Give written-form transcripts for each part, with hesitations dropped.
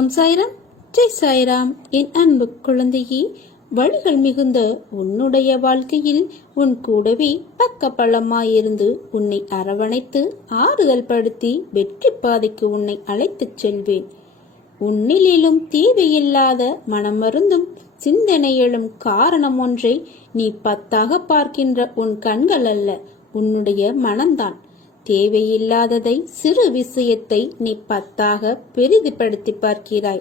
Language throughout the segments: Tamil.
ஓம் சாய்ராம், ஜெய் சாய்ராம். என் அன்பு குழந்தையே, வழிகள் மிகுந்த உன்னுடைய வாழ்க்கையில் உன் கூடவே பக்க பலமாயிருந்து உன்னை அரவணைத்து ஆறுதல் படுத்தி வெற்றி பாதைக்கு உன்னை அழைத்துச் செல்வேன். உன்னிலும் தேவையில்லாத மனமருந்தும் சிந்தனையிலும் காரணம் ஒன்றை நீ 10 பார்க்கின்ற உன் கண்கள் அல்ல, உன்னுடைய மனம்தான். தேவையில்லாததை, சிறு விஷயத்தை நீ 10 பெரிதுபடுத்தி பார்க்கிறாய்.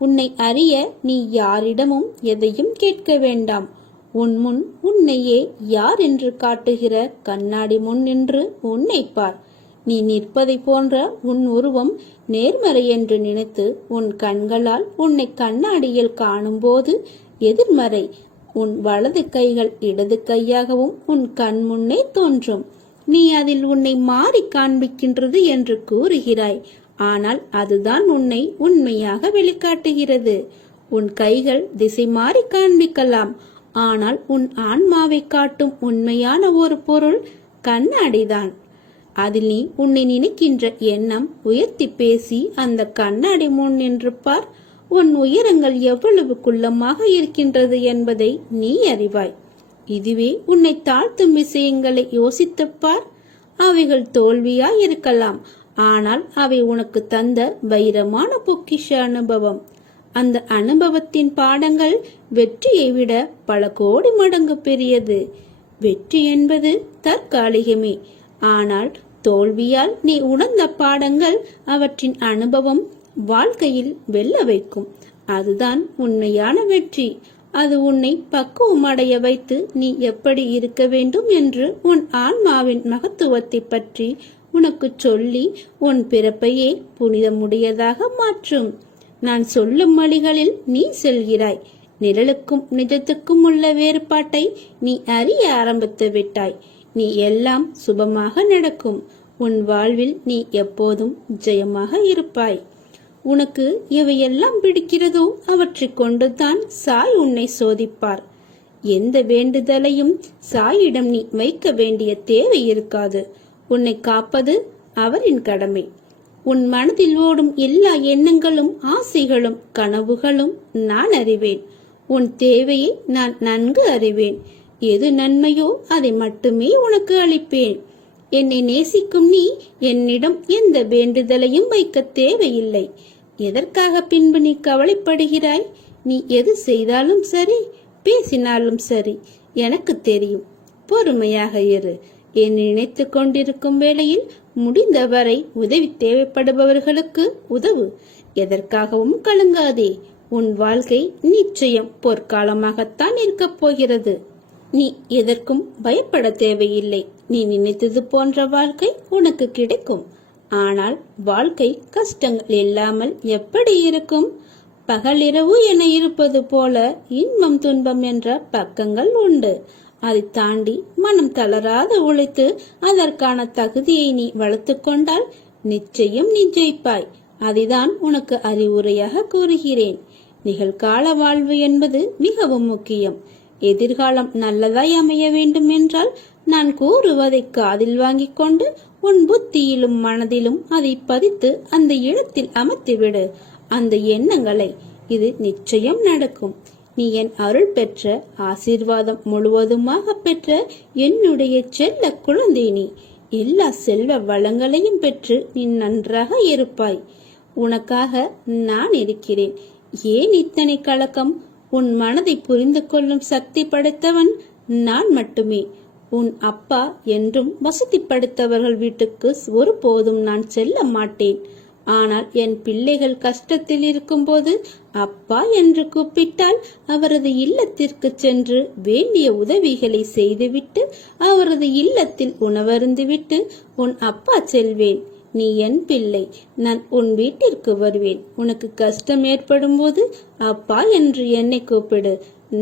உன்னை அறிய நீ யாரிடமும் எதையும் கேட்க வேண்டாம். உன் முன் உன்னையே யார் என்று காட்டுகிற கண்ணாடி முன் நின்று உன்னை பார். நீ நிற்பதை போன்ற உன் உருவம் நேர்மறை என்று நினைத்து உன் கண்களால் உன்னை கண்ணாடியில் காணும்போது எதிர்மறை. உன் வலது கைகள் இடது கையாகவும் உன் கண் முன்னே தோன்றும். நீ அதில் உன்னை மாறி காண்பிக்கின்றது என்று கூறுகிறாய். ஆனால் அதுதான் உன்னை உண்மையாக வெளிக்காட்டுகிறது. உன் கைகள் திசை மாறி காண்பிக்கலாம், ஆனால் உன் ஆன்மாவை காட்டும் உண்மையான ஒரு பொருள் கண்ணாடிதான். அதில் நீ உன்னை நினைக்கின்ற எண்ணம் உயர்த்தி பேசி அந்த கண்ணாடி முன் நின்று பார். உன் உயரங்கள் எவ்வளவு குள்ளமாக இருக்கின்றது என்பதை நீ அறிவாய். இதுவே உன்னை தாழ்த்தும் விஷயங்களை யோசித்துப்பார். அவைகள் தோல்வியாய் இருக்கலாம், ஆனால் அவை உனக்கு தந்த வைரமான பொக்கிஷ அனுபவம். அந்த அனுபவத்தின் பாடங்கள் வெற்றியை விட பல கோடி மடங்கு பெரியது. வெற்றி என்பது தற்காலிகமே, ஆனால் தோல்வியால் நீ உணர்ந்த பாடங்கள், அவற்றின் அனுபவம் வாழ்க்கையில் வெல்ல வைக்கும். அதுதான் உண்மையான வெற்றி. அது உன்னை பக்குவமடைய வைத்து நீ எப்படி இருக்க வேண்டும் என்று உன் ஆன்மாவின் மகத்துவத்தை பற்றி உனக்கு சொல்லி உன் பிறப்பையே புனிதமுடையதாக மாற்றும். நான் சொல்லும் வழிகளில் நீ செல்கிறாய். நிழலுக்கும் நிஜத்துக்கும் உள்ள வேறுபாட்டை நீ அறிய ஆரம்பித்து விட்டாய். நீ எல்லாம் சுபமாக நடக்கும். உன் வாழ்வில் நீ எப்போதும் ஜெயமாக இருப்பாய். உனக்கு எவையெல்லாம் பிடிக்கிறதோ அவற்றை கொண்டுதான் சாய் உன்னை சோதிப்பார். எந்த வேண்டுதலையும் சாயிடம் நீ வைக்க வேண்டிய தேவை இருக்காது. உன்னை காப்பது அவரின் கடமை. உன் மனதில் ஓடும் எல்லா எண்ணங்களும், ஆசைகளும், கனவுகளும் நான் அறிவேன். உன் தேவையை நான் நன்கு அறிவேன். எது நன்மையோ அதை மட்டுமே உனக்கு அளிப்பேன். என்னை நேசிக்கும் நீ என்னிடம் எந்த வேண்டுதலையும் வைக்க தேவையில்லை. எதற்காக பின்பு நீ கவலைப்படுகிறாய்? நீ எது செய்தாலும் சரி, பேசினாலும் சரி, எனக்கு தெரியும். பொறுமையாக இரு. என்னை நினைத்து கொண்டிருக்கும் வேளையில் முடிந்தவரை உதவி தேவைப்படுபவர்களுக்கு உதவு. எதற்காகவும் கலங்காதே. உன் வாழ்க்கை நிச்சயம் பொற்காலமாகத்தான் இருக்கப் போகிறது. நீ எதற்கும் பயப்பட தேவையில்லை. நீ நினைத்தது போன்ற வாழ்க்கை உனக்கு கிடைக்கும். ஆனால் வாழ்க்கை கஷ்டங்கள் இல்லாமல் எப்படி இருக்கும்? பகலிரவு என இருப்பது போல இன்பம் துன்பம் என்ற பக்கங்கள் உண்டு. அதை தாண்டி மனம் தளராத உழைத்து அதற்கான தகுதியை நீ வளர்த்து கொண்டால் நிச்சயம் நீ ஜெயிப்பாய். அதுதான் உனக்கு அறிவுரையாக கூறுகிறேன். நிகழ்கால வாழ்வு என்பது மிகவும் முக்கியம். எதிர்காலம் நல்லதாய் அமைய வேண்டும் என்றால் நான் கூறுவதை காதில் வாங்கிக் கொண்டு உன் புத்தியிலும் மனதிலும் அதை பதித்து அந்த இடத்தில் அமர்த்திவிடு அந்த எண்ணங்களை. இது நிச்சயம் நடக்கும். நீ என் அருள் பெற்ற, ஆசீர்வாதம் முழுவதுமாக பெற்ற என்னுடைய செல்ல குழந்தை. நீ எல்லா செல்வ வளங்களையும் பெற்று நீ நன்றாக இருப்பாய். உனக்காக நான் இருக்கிறேன். ஏன் இத்தனை கலக்கம்? உன் மனதை புரிந்து கொள்ளும் சக்தி படைத்தவன் நான் மட்டுமே. உன் அப்பா என்றும் வசதி படைத்தவர்கள் வீட்டுக்கு ஒருபோதும் நான் செல்ல மாட்டேன். ஆனால் என் பிள்ளைகள் கஷ்டத்தில் இருக்கும்போது அப்பா என்று கூப்பிட்டால் அவரது இல்லத்திற்கு சென்று வேண்டிய உதவிகளை செய்துவிட்டு அவரது இல்லத்தில் உணவருந்துவிட்டு உன் அப்பா செல்வேன். நீ என் பிள்ளை. நான் உன் வீட்டிற்கு வருவேன். உனக்கு கஷ்டம் ஏற்படும் போது அப்பா என்று என்னை கூப்பிடு.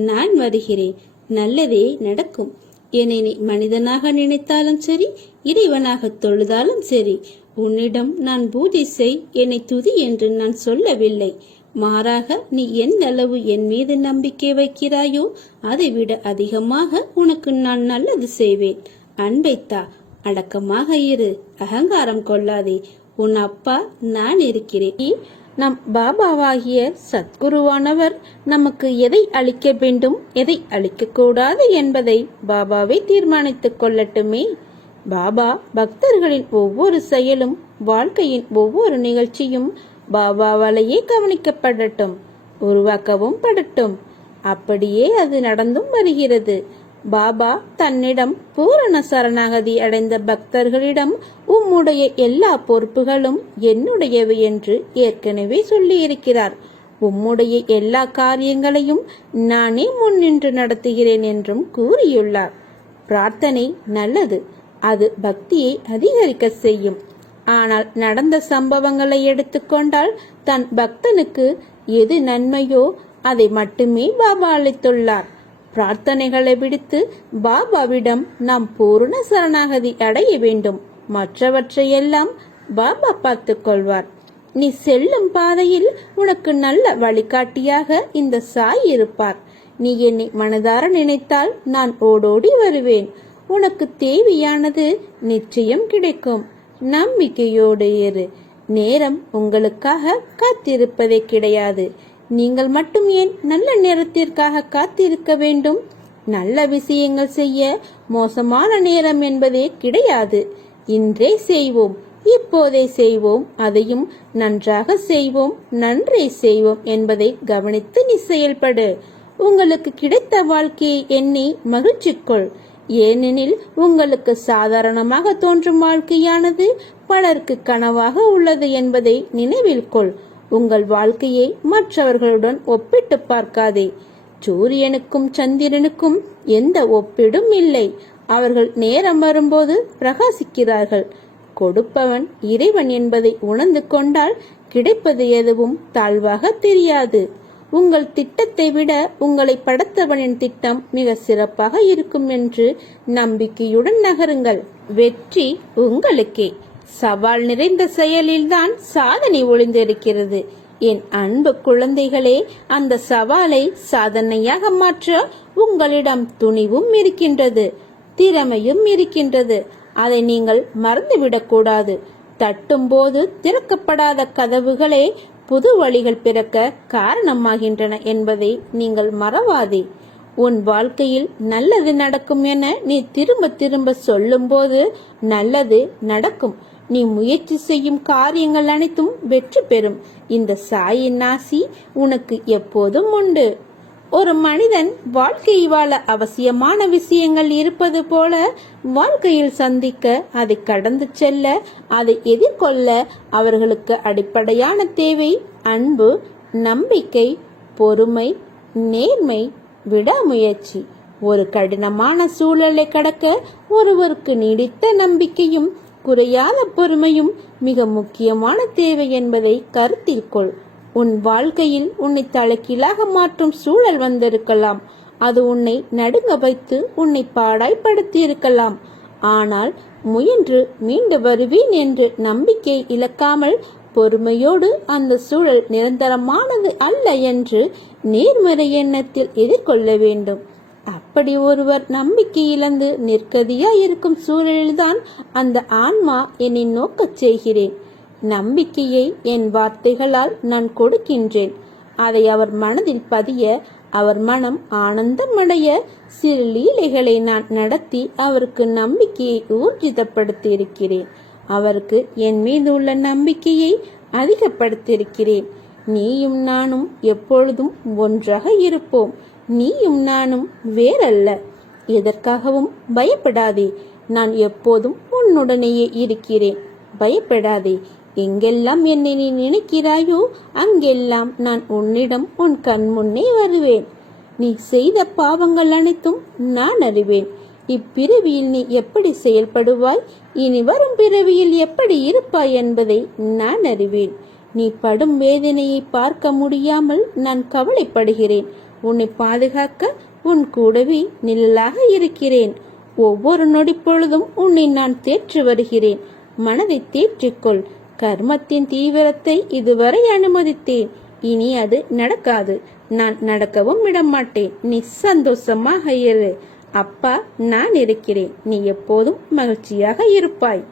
நான் வருகிறேன். நல்லதே நடக்கும். என்னை நீ மனிதனாக நினைத்தாலும் சரி, இறைவனாக தொழுதாலும் சரி, உன்னிடம் நான் பூஜை செய், என்னை துதி என்று நான் சொல்லவில்லை. மாறாக நீ எந்த அளவு என் மீது நம்பிக்கை வைக்கிறாயோ அதை விட அதிகமாக உனக்கு நான் நல்லது செய்வேன். அன்பைத்தா. அடக்கமாக இரு. அகங்காரம் கொள்ளாதே. உன் அப்பா நான் இருக்கிறேன். நீ நம் பாபாவாகிய சத்குருவானவர் நமக்கு எதை அளிக்க வேண்டும், எதை அளிக்க கூடாது என்பதை பாபாவே தீர்மானித்துக் கொள்ளட்டுமே. பாபா பக்தர்களின் ஒவ்வொரு செயலும், வாழ்க்கையின் ஒவ்வொரு நிகழ்ச்சியும் பாபாவாலேயே கவனிக்கப்படட்டும், உருவாக்கவும் படட்டும். அப்படியே அது நடந்தும் வருகிறது. பாபா தன்னிடம் பூரண சரணாகதி அடைந்த பக்தர்களிடம் உம்முடைய எல்லா பொறுப்புகளும் என்னுடையவை என்று ஏற்கனவே சொல்லியிருக்கிறார். உம்முடைய எல்லா காரியங்களையும் நானே முன்னின்று நடத்துகிறேன் என்றும் கூறியுள்ளார். பிரார்த்தனை நல்லது, அது பக்தியை அதிகரிக்க செய்யும். ஆனால் நடந்த சம்பவங்களை எடுத்துக்கொண்டால் தன் பக்தனுக்கு எது நன்மையோ அதை மட்டுமே பாபா அளித்துள்ளார். பிரார்த்தனைகளை விடுத்து பாபாவிடம் நாம் பூரண சரணாகதி அடைய வேண்டும். மற்றவற்றையெல்லாம் பாபா பார்த்துக் கொள்வார். நீ செல்லும் பாதையில் உனக்கு நல்ல வழிகாட்டியாக இந்த சாய் இருப்பார். நீ என்னை மனதார நினைத்தால் நான் ஓடோடி வருவேன். உனக்கு தேவையானது நிச்சயம் கிடைக்கும். நம்பிக்கையோடு இரு. நேரம் உங்களுக்காக காத்திருப்பதே கிடையாது. நீங்கள் மட்டும் ஏன் நல்ல நேரத்திற்காக காத்திருக்க வேண்டும்? நல்ல விஷயங்கள் செய்ய மோசமான நேரம் என்பதே கிடையாது. இன்றே செய்வோம், இப்போதே செய்வோம், அதையும் நன்றாக செய்வோம், நன்றே செய்வோம் என்பதை கவனித்து நீ செயல்படு. உங்களுக்கு கிடைத்த வாழ்க்கையை எண்ணி மகிழ்ச்சிக்கொள். ஏனெனில் உங்களுக்கு சாதாரணமாக தோன்றும் வாழ்க்கையானது பலருக்கு கனவாக உள்ளது என்பதை நினைவில் கொள். உங்கள் வாழ்க்கையை மற்றவர்களுடன் ஒப்பிட்டு பார்க்காதே. சூரியனுக்கும் சந்திரனுக்கும் எந்த ஒப்பிடும் இல்லை. அவர்கள் நேரம் வரும்போது பிரகாசிக்கிறார்கள். கொடுப்பவன் இறைவன் என்பதை உணர்ந்து கொண்டால் கிடைப்பது எதுவும் தாழ்வாக தெரியாது. உங்கள் திட்டத்தை விட உங்களை படைத்தவனின் திட்டம் மிக சிறப்பாக இருக்கும் என்று நம்பிக்கையுடன் நகருங்கள். வெற்றி உங்களுக்கே. சவால் நிறைந்த செயலில்தான் சாதனை ஒளிந்திருக்கிறது. என் அன்பு குழந்தைகளே, அந்த சவாலை சாதனையாக மாற்ற உங்களிடம் துணிவும் இருக்கின்றது, திறமையும் இருக்கின்றது. அதை நீங்கள் மறந்துவிடக்கூடாது. தட்டும் போது திறக்கப்படாத கதவுகளே புது வழிகள் பிறக்க காரணமாகின்றன என்பதை நீங்கள் மறவாதே. உன் வாழ்க்கையில் நல்லது நடக்கும் என நீ திரும்ப திரும்ப சொல்லும் போது நல்லது நடக்கும். நீ முயற்சி செய்யும் காரியங்கள் அனைத்தும் வெற்றி பெறும். இந்த சாயின் ஆசி உனக்கு எப்போதும் உண்டு. ஒரு மனிதன் வாழ்க்கையை வாழ அவசியமான விஷயங்கள் இருப்பது போல வாழ்க்கையில் சந்திக்க, அதை கடந்து செல்ல, அதை எதிர்கொள்ள அவர்களுக்கு அடிப்படையான தேவை அன்பு, நம்பிக்கை, பொறுமை, நேர்மை, விடாமுயற்சி. ஒரு கடினமான சூழலை கடக்க ஒருவருக்கு நீடித்த நம்பிக்கையும் குறையாத பொறுமையும் மிக முக்கியமான தேவை என்பதை கருத்தில் கொள். உன் வாழ்க்கையில் உன்னை தலைகீழாக மாற்றும் சூழல் வந்திருக்கலாம். அது உன்னை நடுங்க வைத்து உன்னை பாடாய்படுத்தி இருக்கலாம். ஆனால் முயன்று மீண்டு வருவேன் என்று நம்பிக்கை இழக்காமல் பொறுமையோடு அந்த சூழல் நிரந்தரமானது அல்ல என்று நேர்மறை எண்ணத்தில் எதிர்கொள்ள வேண்டும். அப்படி ஒருவர் நம்பிக்கை இழந்து நிற்கதியாய் இருக்கும் சூழலில்தான் அந்த ஆன்மா என்னை நோக்கச் செய்கிறேன். நம்பிக்கையை என் வார்த்தைகளால் நான் கொடுக்கின்றேன். அதை அவர் மனதில் பதிய, அவர் மனம் ஆனந்தமடைய சிறு லீலைகளை நான் நடத்தி அவருக்கு நம்பிக்கையை ஊர்ஜிதப்படுத்தியிருக்கிறேன். அவருக்கு என் மீது உள்ள நம்பிக்கையை அதிகப்படுத்தியிருக்கிறேன். நீயும் நானும் எப்பொழுதும் ஒன்றாக இருப்போம். நீயும் நானும் வேறல்ல. எதற்காகவும் பயப்படாதே. நான் எப்போதும் உன்னுடனேயே இருக்கிறேன். பயப்படாதே. எங்கெல்லாம் என்னை நீ நினைக்கிறாயோ அங்கெல்லாம் நான் உன்னிடம் உன் கண் முன்னே வருவேன். நீ செய்த பாவங்கள் அனைத்தும் நான் அறிவேன். இப்பிறவியில் நீ எப்படி செயல்படுவாய், இனி வரும் பிறவியில் எப்படி இருப்பாய் என்பதை நான் அறிவேன். நீ படும் வேதனையை பார்க்க முடியாமல் நான் கவலைப்படுகிறேன். உன்னை பாதுகாக்க உன் கூடவே நிழலாக இருக்கிறேன். ஒவ்வொரு நொடி பொழுதும் உன்னை நான் தேற்றி வருகிறேன். மனதை தேற்றிக்கொள். கர்மத்தின் தீவிரத்தை இதுவரை அனுமதித்தேன். இனி அது நடக்காது. நான் நடக்கவும் விடமாட்டேன். நீ சந்தோஷமாக இரு. அப்பா நான் இருக்கிறேன். நீ எப்போதும் மகிழ்ச்சியாக இருப்பாய்.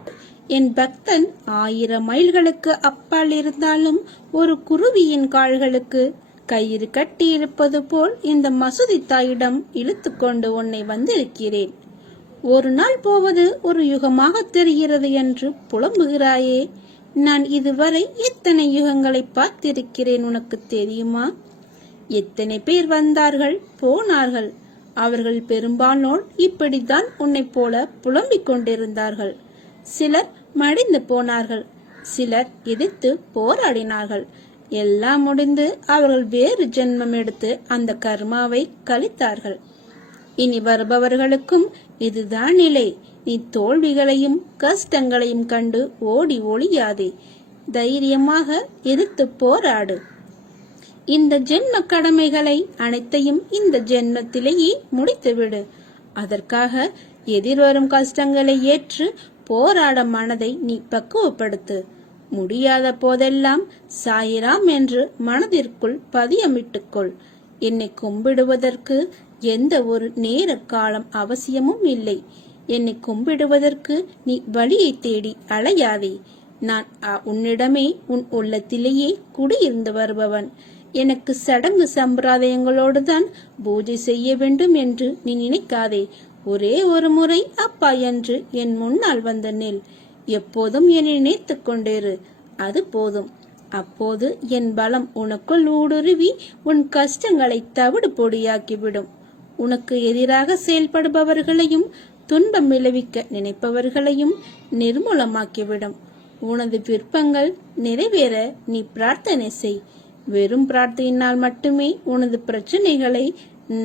என் பக்தன் 1000 மைல்களுக்கு அப்பால் இருந்தாலும் ஒரு குருவியின் கால்களுக்கு கயிறு கட்டி இருப்பது போல் இந்த மசூதி தாயிடம் இழுத்து கொண்டு உன்னை வந்திருக்கிறேன். ஒரு நாள் போவது ஒரு யுகமாக தெரிகிறது என்று புலம்புகிறாயே. நான் இதுவரை எத்தனை யுகங்களை பார்த்திருக்கிறேன் உனக்கு தெரியுமா? எத்தனை பேர் வந்தார்கள் போனார்கள். அவர்கள் பெரும்பாலோர் இப்படித்தான் உன்னை போல புலம்பிக் கொண்டிருந்தார்கள். சிலர் மடிந்து போனார்கள், சிலர் எதிர்த்து போராடினார்கள். எல்லாம் முடிந்து அவர்கள் வேறு ஜென்மம் எடுத்து அந்த கர்மாவை கழித்தார்கள். இனி வருபவர்களுக்கும் இதுதான் நிலை. நீ தோல்விகளையும் கஷ்டங்களையும் கண்டு ஓடி ஒளியாதே. தைரியமாக எதிர்த்து போராடு. இந்த ஜென்ம கடமைகளை அனைத்தையும் இந்த ஜென்மத்திலேயே முடித்துவிடு. அதற்காக எதிர்வரும் கஷ்டங்களை ஏற்று போராட மனதை நீ பக்குவப்படுத்து. முடியாத போதெல்லாம் சாயிராம் என்று மனதிற்குள் பதியமிட்டுக்கொள். என்னை கும்பிடுவதற்கு எந்த ஒரு நேர காலம் அவசியமும் இல்லை. என்னை கும்பிடுவதற்கு நீ வழியை தேடி அலையாதே. நான் உன்னிடமே உன் உள்ளத்திலேயே குடியிருந்து வருபவன். எனக்கு சடங்கு சம்பிரதாயங்களோடு தான் பூஜை செய்ய வேண்டும் என்று நீ நினைக்காதே. ஒரே ஒரு முறை அப்பா என்று என் முன்னால் வந்த நெல். எப்போதும் என்னை நினைத்துக் கொண்டேரு, அது போதும். அப்போது என் பலம் உனக்குள் ஊடுருவி உன் கஷ்டங்களை தவிடு பொடியாக்கிவிடும். உனக்கு எதிராக செயல்படுபவர்களையும் துன்பம் விளைவிக்க நினைப்பவர்களையும் நிர்மூலமாக்கிவிடும். உனது விருப்பங்கள் நிறைவேற நீ பிரார்த்தனை செய். வெறும் பிரார்த்தனையினால் மட்டுமே உனது பிரச்சனைகளை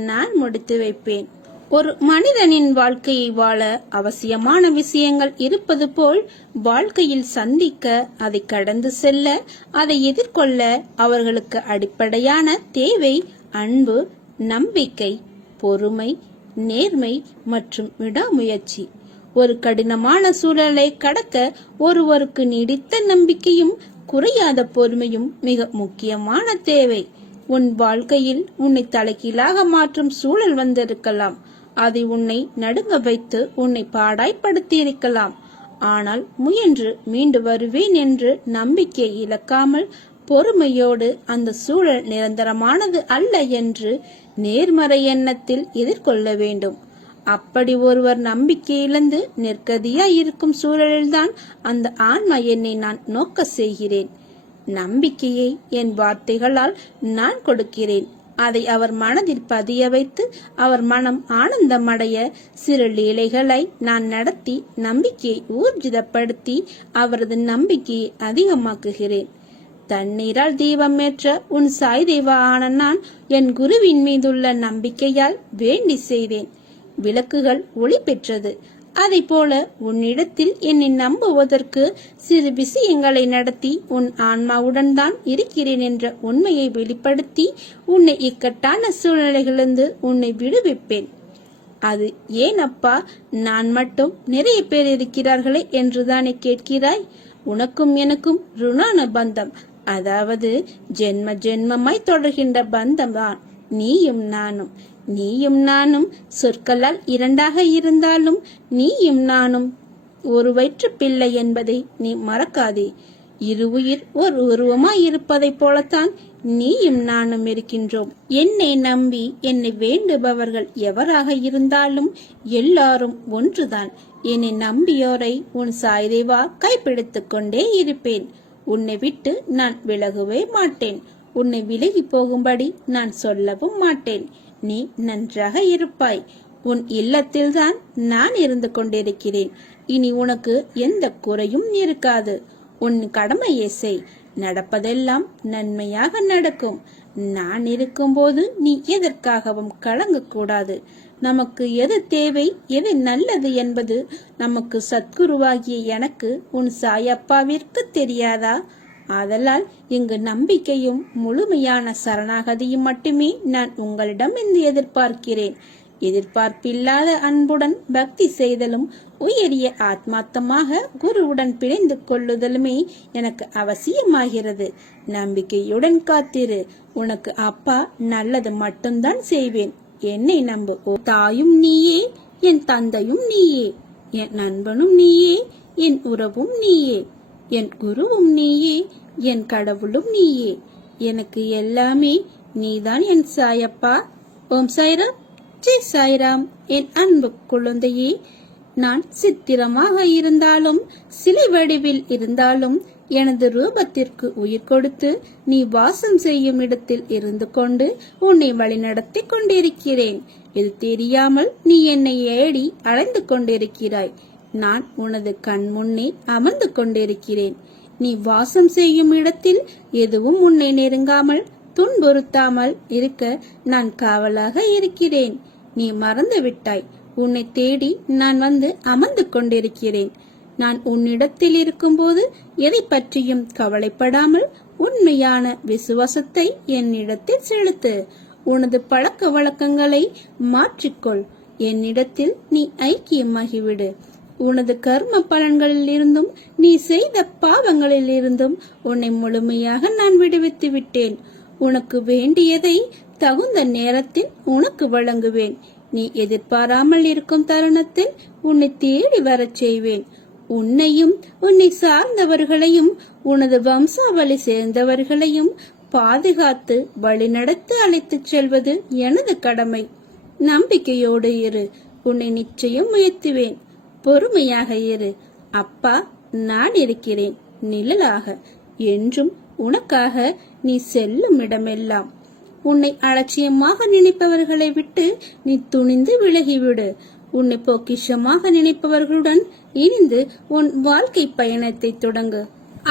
நான் முடித்து வைப்பேன். ஒரு மனிதனின் வாழ்க்கையை வாழ அவசியமான விஷயங்கள் இருப்பது போல் வாழ்க்கையில் சந்திக்க, அதை கடந்து செல்ல, அதை எதிர்கொள்ள அவர்களுக்கு அடிப்படையான தேவை அன்பு, நம்பிக்கை, பொறுமை, நேர்மை மற்றும் விடாமுயற்சி. ஒரு கடினமான சூழலை கடக்க ஒருவருக்கு நீடித்த நம்பிக்கையும் குறையாத பொறுமையும் மிக முக்கியமான தேவை. உன் வாழ்க்கையில் உன்னை தலைகீழாக மாற்றும் சூழல் வந்திருக்கலாம். அதை உன்னை நடுங்க வைத்து உன்னை பாடாய்படுத்தி இருக்கலாம். ஆனால் முயன்று மீண்டு வருவேன் என்று நம்பிக்கை இழக்காமல் பொறுமையோடு அந்த சூழல் நிரந்தரமானது அல்ல என்று நேர்மறை எண்ணத்தில் எதிர்கொள்ள வேண்டும். அப்படி ஒருவர் நம்பிக்கை இழந்து நிற்கதியாய் இருக்கும் சூழலில்தான் அந்த ஆன்மா என்னை நான் நோக்க செய்கிறேன். நம்பிக்கையை என் வார்த்தைகளால் நான் கொடுக்கிறேன். அதை அவர் மனதில் பதிய வைத்து அவர் மனம் ஆனந்தமடைய சிறு லீலைகளை நான் நடத்தி நம்பிக்கையை ஊர்ஜிதப்படுத்தி அவரது நம்பிக்கையை அதிகமாக்குகிறேன். தண்ணீரால் தீபம் ஏற்ற உன் சாய் தெய்வ ஆன நான் என் குருவின் மீதுள்ள நம்பிக்கையால் வேண்டி செய்தேன். விளக்குகள் ஒளி பெற்றது. அதை போல உன்னிடத்தில் என்னை நம்புவதற்கு சிறு விஷயங்களை நடத்தி உன் ஆன்மாவுடன் தான் இருக்கிறேன் என்ற உண்மையை வெளிப்படுத்தி உன்னை இக்கட்டான சூழ்நிலைகளிலிருந்து உன்னை விடுவிப்பேன். அது ஏன் அப்பா, நான் மட்டும் நிறைய பேர் இருக்கிறார்களே என்றுதானே கேட்கிறாய்? உனக்கும் எனக்கும் ருணான பந்தம், அதாவது ஜென்ம ஜென்மமாய் தொடர்கின்ற பந்தம் தான் நீயும் நானும். நீயும் நானும் சொற்களால் இரண்டாக இருந்தாலும் நீயும் நானும் ஒரு வயிற்று பிள்ளை என்பதை நீ மறக்காதே. இரு உயிர் ஒரு உருவமாய் இருப்பதை போலத்தான் நீயும் நானும் இருக்கின்றோம். என்னை நம்பி என்னை வேண்டுபவர்கள் எவராக இருந்தாலும் எல்லாரும் ஒன்றுதான். என்னை நம்பியோரை உன் சாய்தேவா கைப்பிடித்துக் கொண்டே இருப்பேன். உன்னை விட்டு நான் விலகவே மாட்டேன். உன்னை விலகி போகும்படி நான் சொல்லவும் மாட்டேன். நீ நன்றாக இருப்பாய். உன் இல்லத்தில்தான் நான் இருந்து கொண்டிருக்கிறேன். இனி உனக்கு எந்த குறையும் இருக்காது. உன் கடமையை செய். நடப்பதெல்லாம் நன்மையாக நடக்கும். நான் இருக்கும்போது நீ எதற்காகவும் கலங்கக்கூடாது. நமக்கு எது தேவை, எது நல்லது என்பது நமக்கு சத்குருவாகிய எனக்கு உன் சாயப்பாவிற்கு தெரியாதா? ஆதலால் இங்கு நம்பிக்கையும் முழுமையான சரணாகதியும் மட்டுமே நான் உங்களிடம் இருந்து எதிர்பார்க்கிறேன். எதிர்பார்ப்பில்லாத அன்புடன் பக்தி செய்தலும் உயரிய ஆத்மார்த்தமாக குருவுடன் பிணைந்து கொள்ளுதலுமே எனக்கு அவசியமாகிறது. நம்பிக்கையுடன் காத்திரு. உனக்கு அப்பா நல்லது மட்டும்தான் செய்வேன். என்னை நம்பு. தாயும் நீயே, என் தந்தையும் நீயே, என் நண்பனும் நீயே, என் உறவும் நீயே, என் குருவும் நீயே, என் கடவுளும் நீயே. எனக்கு எல்லாமே நீதான் என் சாயப்பா. ஓம் சாய்ராம், ஜெய் சாய்ராம். என் அன்பு குழந்தையே, நான் சித்திரமாக இருந்தாலும் சிலை வடிவில் இருந்தாலும் எனது ரூபத்திற்கு உயிர் கொடுத்து நீ வாசம் செய்யும் இடத்தில் இருந்து கொண்டு உன்னை வழிநடத்தி கொண்டிருக்கிறேன். இது தெரியாமல் நீ என்னை ஏடி அலைந்து கொண்டிருக்கிறாய். நான் உனது கண் முன்னே அமர்ந்து கொண்டிருக்கிறேன். நீ வாசம் செய்யும் இடத்தில் எதுவும் உன்னை நெருங்காமல் துன்புறுத்தாமல் இருக்க நான் காவலாக இருக்கிறேன். நீ மறந்து விட்டாய். உன்னை தேடி நான் வந்து அமர்ந்து கொண்டிருக்கிறேன். நான் உன்னிடத்தில் இருக்கும்போது எதை பற்றியும் கவலைப்படாமல் உண்மையான விசுவாசத்தை என்னிடத்தில் செலுத்து. உனது பழக்க வழக்கங்களை மாற்றிக்கொள். என்னிடத்தில் நீ ஐக்கியமாகிவிடு. உனது கர்ம பலன்களில் இருந்தும் நீ செய்த பாவங்களில் இருந்தும் உன்னை முழுமையாக நான் விடுவித்து விட்டேன். உனக்கு வேண்டியதை தகுந்த நேரத்தில் உனக்கு வழங்குவேன். நீ எதிர்பாராமல் இருக்கும் தருணத்தில் உன்னை தேடி வரச் செய்வேன். உன்னையும் உன்னை சார்ந்தவர்களையும் உனது வம்சாவளி சேர்ந்தவர்களையும் பாதுகாத்து வழிநடத்தி அழைத்துச் செல்வது எனது கடமை. நம்பிக்கையோடு இரு. உன்னை நிச்சயம் உயர்த்துவேன். பொறுமையாக இரு. அப்பா நான் இருக்கிறேன் நிழலாக. என்றும் உனக்காக நீ செல்லும் இடமெல்லாம். உன்னை அலட்சியமாக நினைப்பவர்களை விட்டு நீ துணிந்து விலகிவிடு. உன்னை பொக்கிஷமாக நினைப்பவர்களுடன் இணைந்து உன் வாழ்க்கை பயணத்தை தொடங்கு.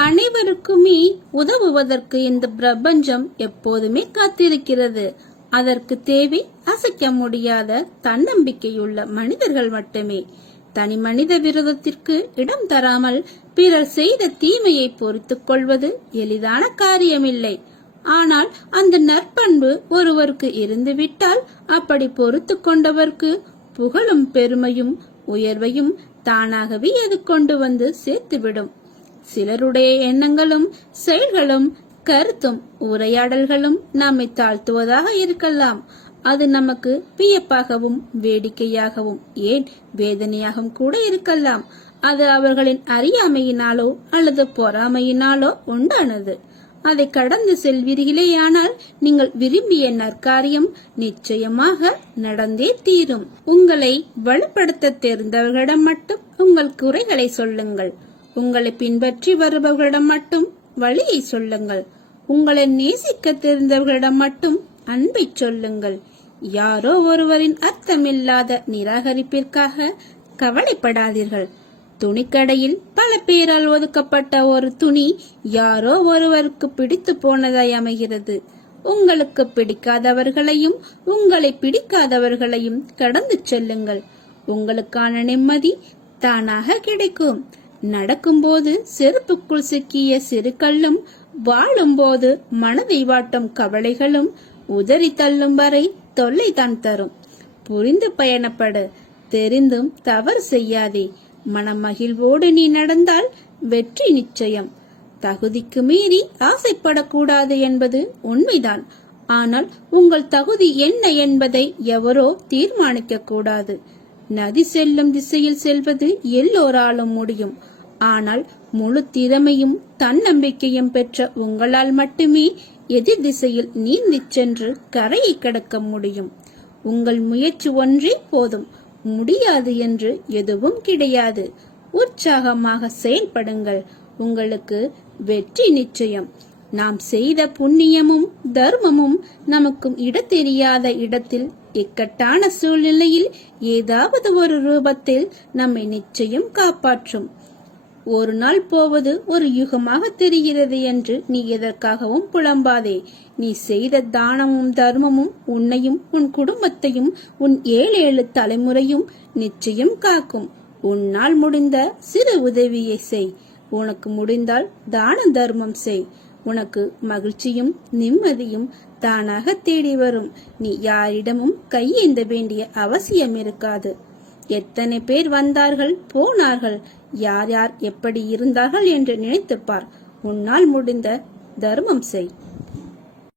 அனைவருக்குமே உதவுவதற்கு இந்த பிரபஞ்சம் எப்போதுமே காத்திருக்கிறது. அதற்கு தேவை அசைக்க முடியாத தன்னம்பிக்கையுள்ள மனிதர்கள் மட்டுமே. தனி மனித விரோதத்திற்கு இடம் தராமல் பிறர் செய்த தீமையை பொறுத்துக் கொள்வது எளிதான காரியமில்லை. ஆனால் அந்த நற்பண்பு ஒருவருக்கு இருந்துவிட்டால் அப்படி பொறுத்து கொண்டவர்க்கு புகழும் பெருமையும் உயர்வையும் தானாகவே அது கொண்டு வந்து சேர்த்துவிடும். சிலருடைய எண்ணங்களும் செயல்களும் கருத்தும் உரையாடல்களும் நம்மை தாழ்த்துவதாக இருக்கலாம். அது நமக்கு வியப்பாகவும் வேடிக்கையாகவும் ஏன் வேதனையாகவும் கூட இருக்கலாம். அது அவர்களின் அறியாமையினாலோ அல்லது பொறாமையினாலோ உண்டானது. அதை கடந்து செல்வீர்களேயானால் நீங்கள் விரும்பிய நற்காரியம் நிச்சயமாக நடந்தே தீரும். உங்களை வலுப்படுத்த தெரிந்தவர்களிடம் மட்டும் உங்கள் குறைகளை சொல்லுங்கள். உங்களை பின்பற்றி வருபவர்களிடம் மட்டும் வழியை சொல்லுங்கள். உங்களை நேசிக்க தெரிந்தவர்களிடம் மட்டும் அன்பை சொல்லுங்கள். யாரோ ஒருவரின் அர்த்தமில்லாத நிராகரிப்பிற்காக கவலைப்படாதீர்கள். துணிக்கடையில் பல பேரால் ஒதுக்கப்பட்ட ஒரு துணி யாரோ ஒருவருக்கு பிடித்து போனதாய் அமைகிறது. உங்களுக்கு பிடிக்காதவர்களையும் உங்களை பிடிக்காதவர்களையும் கடந்து செல்லுங்கள். உங்களுக்கான நிம்மதி தானாக கிடைக்கும். நடக்கும்போது செருப்புக்குள் சிக்கிய சிறு கல்லும் வாழும்போது மனதை வாட்டும் கவலைகளும் உதறி தள்ளும் வரை தொல்லை தான் தரும். புரிந்து பயணப்படு. தெரிந்தும் தவறு செய்யாதே. மனமகிழ்வோடு நீ நடந்தால் வெற்றி நிச்சயம். தகுதிக்கு மீறி ஆசைப்படக்கூடாது என்பது உண்மைதான். ஆனால் உங்கள் தகுதி என்ன என்பதை எவரோ தீர்மானிக்க கூடாது. நதி செல்லும் திசையில் செல்வது எல்லோராலும் முடியும். ஆனால் முழு திறமையும் தன்னம்பிக்கையும் பெற்ற உங்களால் மட்டுமே எதிர் திசையில் நீந்திச் சென்று கரையை கடக்க முடியும். உங்கள் முயற்சி ஒன்றே போதும். முடியாது என்று எதுவும் கிடையாது. உற்சாகமாக செயல்படுங்கள். உங்களுக்கு வெற்றி நிச்சயம். நாம் செய்த புண்ணியமும் தர்மமும் நமக்கும் இடத்தெரியாத இடத்தில் இக்கட்டான சூழ்நிலையில் ஏதாவது ஒரு ரூபத்தில் நம்மை நிச்சயம் காப்பாற்றும். ஒரு நாள் போவது ஒரு யுகமாக தெரிகிறது என்று நீ எதற்காகவும் புலம்பாதே. நீ செய்த தானமும் தர்மமும் உன்னையும் உன் குடும்பத்தையும் உன் 7 தலைமுறையும் நிச்சயம் காக்கும். உன்னால் முடிந்த சிறு உதவியை செய். உனக்கு முடிந்தால் தான தர்மம் செய். உனக்கு மகிழ்ச்சியும் நிம்மதியும் தானாக தேடி வரும். நீ யாரிடமும் கையேந்த வேண்டிய அவசியம் இருக்காது. எத்தனை பேர் வந்தார்கள் போனார்கள், யார் யார் எப்படி இருந்தார்கள் என்று நினைத்துப்பார். உன்னால் முடிந்த தர்மம் செய்.